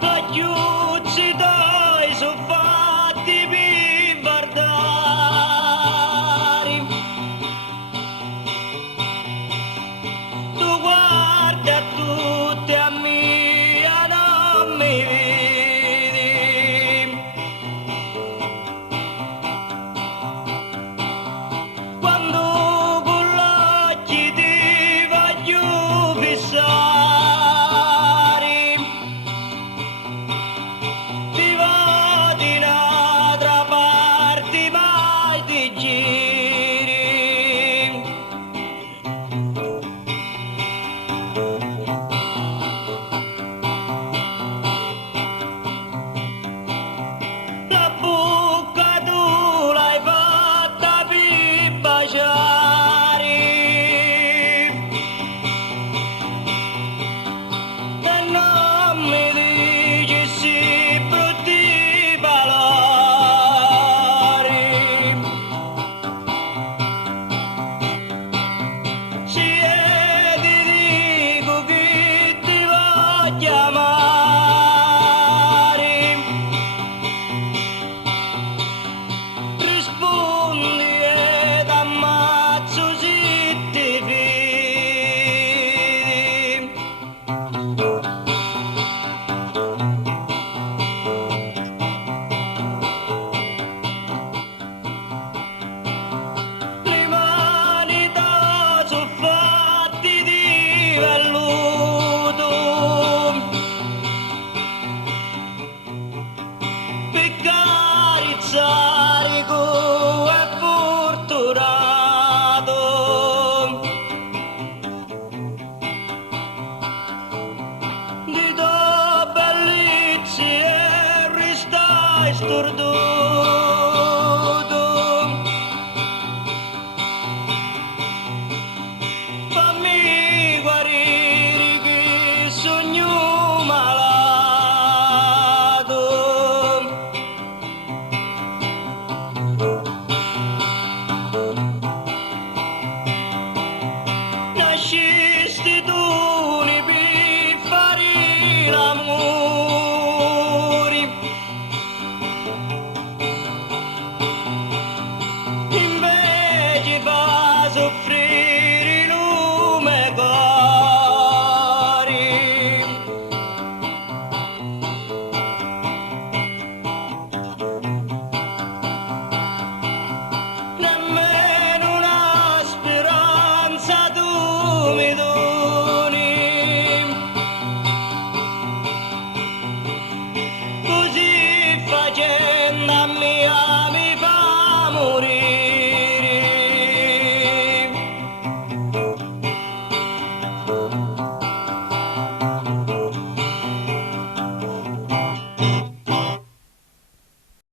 Raggiungi dai sono fatti bimbardare. Tu guarda tutti a mia, non mi vedi. Quando con l'occhi ti voglio fissare, ti va di un'altra parte, mai ti giri. La bocca tu l'hai fatta per baciare e non mi dici sì brutti valori. Sì, e ti dico che ti voglio amare. Rispondi ed ammazzo se ti fidi. Le mani da sono fatti di velluto per carezzare come è fortunato. Di tua bellezza e restai storto.